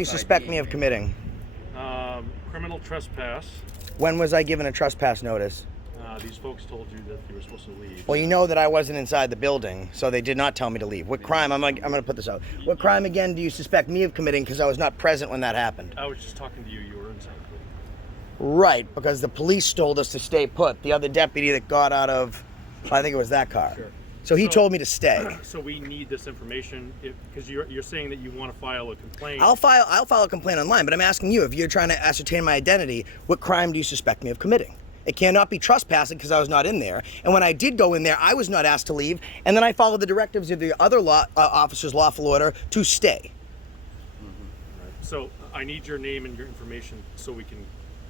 you suspect me of committing? Criminal trespass. When was I given a trespass notice? These folks told you that you were supposed to leave. Well, you know that I wasn't inside the building, so they did not tell me to leave. What crime, I'm going to put this out. What crime, again, do you suspect me of committing because I was not present when that happened? I was just talking to you. You were inside the building. Right, because the police told us to stay put. The other deputy that got out of, I think it was that car. Sure. So he told me to stay. So we need this information because you're saying that you want to file a complaint. I'll file a complaint online, but I'm asking you, if you're trying to ascertain my identity, what crime do you suspect me of committing? It cannot be trespassing because I was not in there. And when I did go in there, I was not asked to leave. And then I followed the directives of the other officer's lawful order to stay. Mm-hmm. Right. So I need your name and your information so we can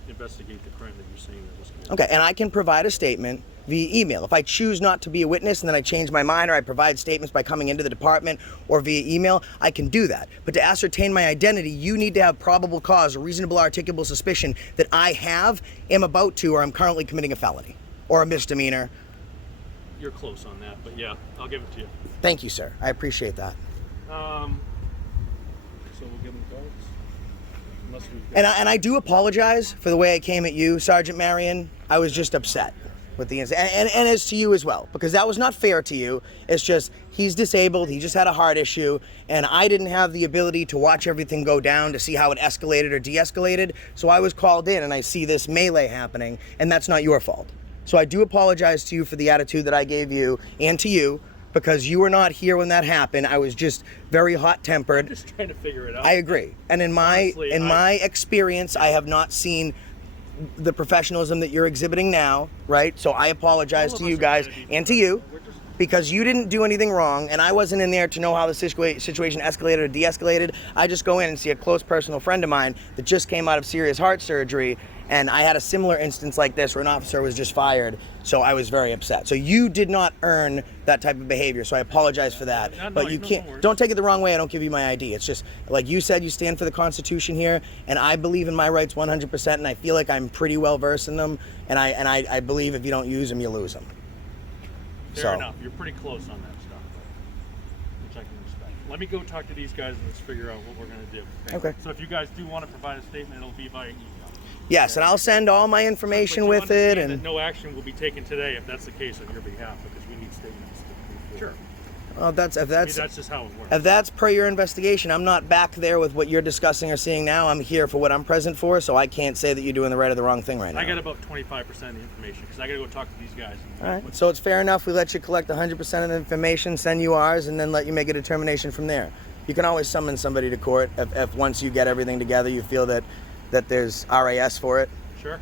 investigate the crime that you're saying that was committed. Okay, and I can provide a statement via email. If I choose not to be a witness and then I change my mind, or I provide statements by coming into the department or via email, I can do that. But to ascertain my identity, you need to have probable cause or reasonable articulable suspicion that I am about to, or I'm currently committing a felony or a misdemeanor. You're close on that, but yeah, I'll give it to you. Thank you, sir. I appreciate that. So we'll give them cards. And I do apologize for the way I came at you, Sergeant Marion. I was just upset with the incident, and as to you as well, because that was not fair to you. It's just, he's disabled, he just had a heart issue, and I didn't have the ability to watch everything go down to see how it escalated or de-escalated, so I was called in and I see this melee happening, and that's not your fault. So I do apologize to you for the attitude that I gave you, and to you, because you were not here when that happened. I was just very hot-tempered. I'm just trying to figure it out. I agree. And in my experience, I have not seen the professionalism that you're exhibiting now, right? So I apologize to you guys and to you, because you didn't do anything wrong, and I wasn't in there to know how the situation escalated or de-escalated. I just go in and see a close personal friend of mine that just came out of serious heart surgery, and I had a similar instance like this where an officer was just fired, so I was very upset. So you did not earn that type of behavior, so I apologize for that. But you can't, don't take it the wrong way, I don't give you my ID. It's just, like you said, you stand for the Constitution here, and I believe in my rights 100%, and I feel like I'm pretty well versed in them, and I believe if you don't use them, you lose them. Fair enough. You're pretty close on that stuff, which I can respect. Let me go talk to these guys and let's figure out what we're going to do. Okay. So if you guys do want to provide a statement, it'll be by email. Yes, and I'll send all my information with it. And that no action will be taken today if that's the case on your behalf, because we need statements to move forward. Sure. Well, that's just how it works. If that's per your investigation, I'm not back there with what you're discussing or seeing now. I'm here for what I'm present for, so I can't say that you're doing the right or the wrong thing right now. I got about 25% of the information because I got to go talk to these guys. All right. So it's fair enough. We let you collect 100% of the information, send you ours, and then let you make a determination from there. You can always summon somebody to court if once you get everything together, you feel that there's RAS for it. Sure.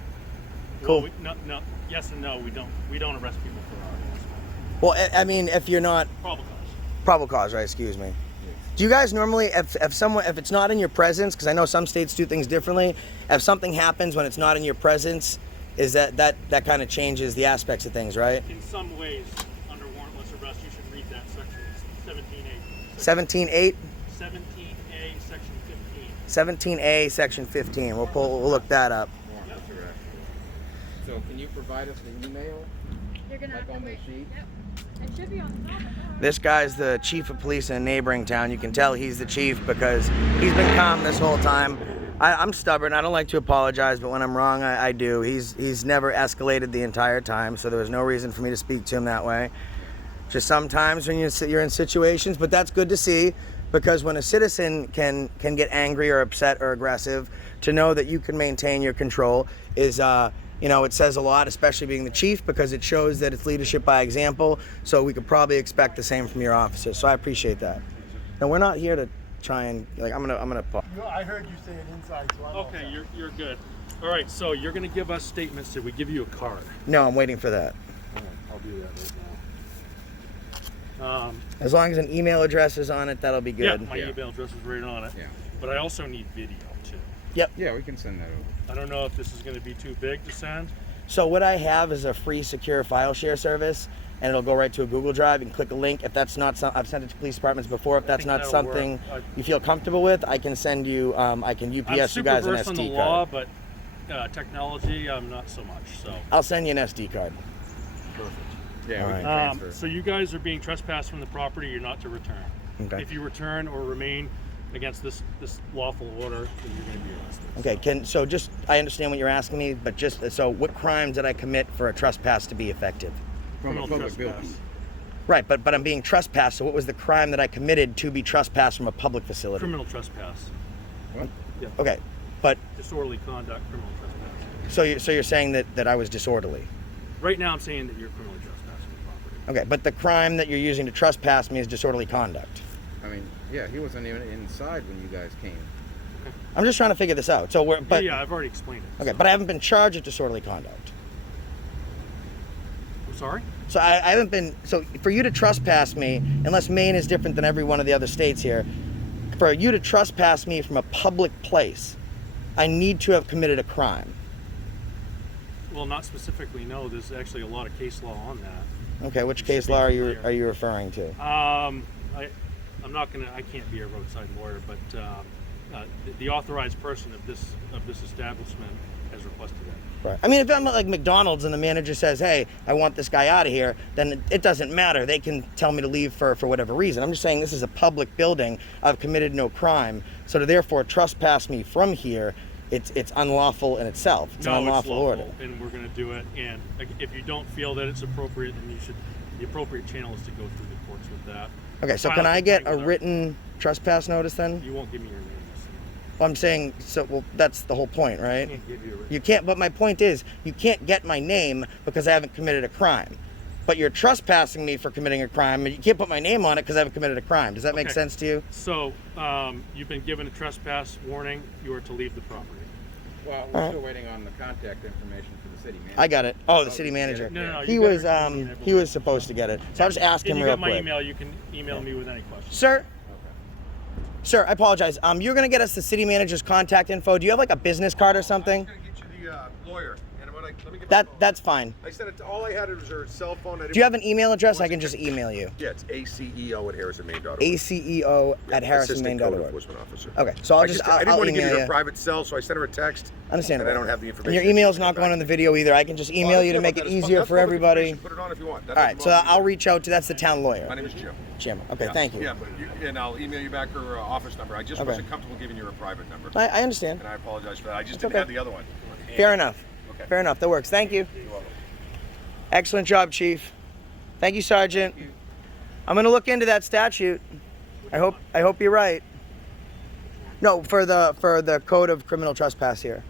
Cool. Well, no, yes and no. We don't arrest people for RAS. Well, I mean, if you're not probable cause, right? Excuse me. Do you guys normally, if it's not in your presence, because I know some states do things differently, if something happens when it's not in your presence, is that kind of changes the aspects of things, right? In some ways, under warrantless arrest, you should read that section. It's 17.8. 17.8. 17A, section 15. 17A, section 15. We'll look that up. Warrantless arrest. So can you provide us the email? You're gonna like have on to the wait. sheet? Yep. It should be on top. This guy's the chief of police in a neighboring town. You can tell he's the chief because he's been calm this whole time. I'm stubborn. I don't like to apologize, but when I'm wrong, I do. He's never escalated the entire time, so there was no reason for me to speak to him that way. Just sometimes when you're in situations, but that's good to see, because when a citizen can get angry or upset or aggressive, to know that you can maintain your control is it says a lot, especially being the chief, because it shows that it's leadership by example. So we could probably expect the same from your officers. So I appreciate that. Now, we're not here to try and I'm gonna. I heard you say it inside, so I'm okay. You're good. All right. So you're gonna give us statements. Did we give you a card? No, I'm waiting for that. All right, I'll do that right now. As long as an email address is on it, that'll be good. Yeah, my email address is right on it. Yeah. But I also need video too. Yep. Yeah, we can send that over. I don't know if this is going to be too big to send. So what I have is a free secure file share service, and it'll go right to a Google Drive. You can click a link. If that's not something, I've sent it to police departments before. If that's not something you feel comfortable with, I can send you. I can UPS you guys an SD card. I'm super versed on the law, but technology, I'm not so much. So I'll send you an SD card. Perfect. Yeah, we can transfer. So you guys are being trespassed from the property. You're not to return. Okay. If you return or remain, against this lawful order, then you're going to be arrested. Okay, I understand what you're asking me, but so what crime did I commit for a trespass to be effective? Criminal trespass. Right, but I'm being trespassed, so what was the crime that I committed to be trespassed from a public facility? Criminal trespass. What? Yeah. Okay, but Disorderly conduct, criminal trespass. so you're saying that I was disorderly? Right now I'm saying that you're criminally trespassing the property. Okay, but the crime that you're using to trespass me is disorderly conduct. I mean, yeah, he wasn't even inside when you guys came. I'm just trying to figure this out. Yeah, I've already explained it. Okay, but I haven't been charged with disorderly conduct. I'm sorry? So I haven't been. So for you to trespass me, unless Maine is different than every one of the other states here, for you to trespass me from a public place, I need to have committed a crime. Well, not specifically. No, there's actually a lot of case law on that. Okay, which case law are you referring to? I'm not gonna. I can't be a roadside lawyer, but the authorized person of this establishment has requested that. Right. I mean, if I'm at like McDonald's and the manager says, "Hey, I want this guy out of here," then it doesn't matter. They can tell me to leave for whatever reason. I'm just saying this is a public building. I've committed no crime, so to therefore trespass me from here, it's unlawful in itself. It's an unlawful order. And we're going to do it. And if you don't feel that it's appropriate, then the appropriate channel is to go through the courts with that. Okay, so can I get a written trespass notice then? You won't give me your name. Well, I'm saying, well, that's the whole point, right? I can't give you a written. You can't, but my point is, you can't get my name because I haven't committed a crime. But you're trespassing me for committing a crime, and you can't put my name on it because I haven't committed a crime. Does that make sense to you? So, you've been given a trespass warning. You are to leave the property. Well, we're still waiting on the contact information for the city manager. I got it. Oh, the city manager. No, He was supposed to get it. So I'll just ask him and you real got my quick. email. You can email me with any questions. Sir, I apologize. You're gonna get us the city manager's contact info. Do you have like a business card or something? I'm just gonna get you the lawyer. And let me get my phone. That's fine. I sent it. All I had was her cell phone. Do you have an email address? I can just email you. Yeah, it's aceo@harrisonmaine.org. aceo@harrisonmaine.org. Enforcement officer. Okay, so I didn't want to give you email a private cell, so I sent her a text. Understandable. And I don't have the information. And your email's not going on the video either. I can just email you to make it easier for everybody. Put it on if you want. All right, so I'll reach out to, that's the town lawyer. My name is Jim. Jim. Okay, thank you. Yeah, and I'll email you back her office number. I just wasn't comfortable giving you her private number. I understand. And I apologize for that. I just It's didn't okay. have the other one. Fair enough. Okay. Fair enough. That works. Thank you. You're welcome. Excellent job, Chief. Thank you, Sergeant. I'm going to look into that statute. I hope you're right. No, for the code of criminal trespass here.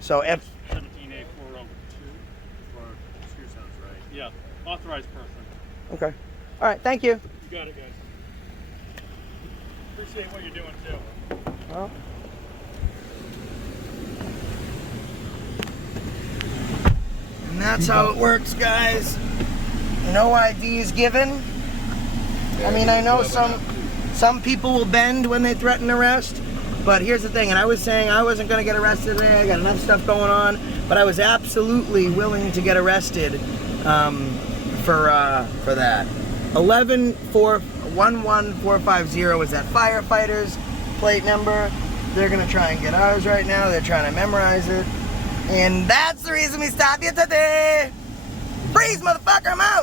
So if 17A402 or 2 sounds right. Yeah, authorized person. okay. All right. Thank you. You got it, guys. Appreciate what you're doing too. Well. And that's how it works, guys. No IDs given. I mean, I know some people will bend when they threaten arrest, but here's the thing, and I was saying I wasn't going to get arrested today. I got enough stuff going on, but I was absolutely willing to get arrested for that. 11450 is that firefighter's plate number. They're going to try and get ours right now. They're trying to memorize it. And that's the reason we stopped you today. Freeze, motherfucker, I'm out.